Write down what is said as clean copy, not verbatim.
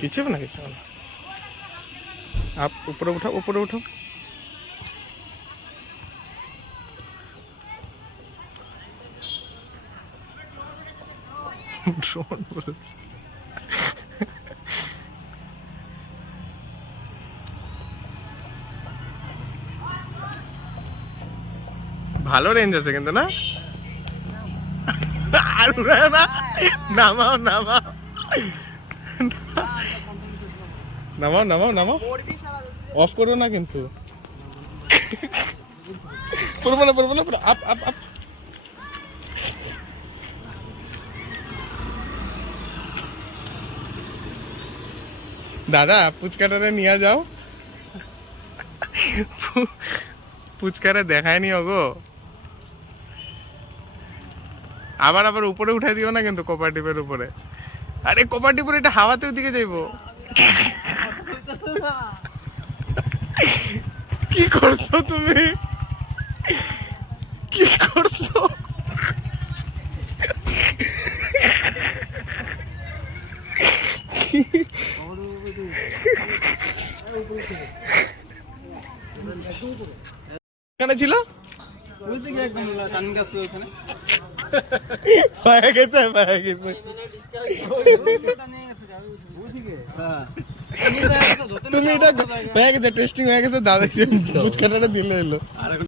কিছু হবে না, কিছু হবে না। আপ উপরে উঠাও, উপরে উঠাও। ড্রোন বলে। ভালো রেঞ্জ আছে কিন্তু না, আর উড়ায় না। নামাও নামাও নামাও নামাও নামাও, অফ করো না কিন্তু। পড়বো না পড়বো না, আপ আপ আপ। দাদা পুচকাটারে নিয়ে যাও, পুচকারে দেখায়নি ওগো। আবার আবার উপরে উঠাই দিও না কিন্তু, কোপারটিপের উপরে। আরে কোপারটিপের এটা হাওয়াতে ওদিকে যাইবো। কি করছো তুমি, কি করছো? এখানে ছিল, পায়ে গেছে, পায়ে গেছে। তুমি এটা হয়ে গেছে, টেস্টিং হয়ে গেছে, দাদা ফুচকাটা দিলে এলো।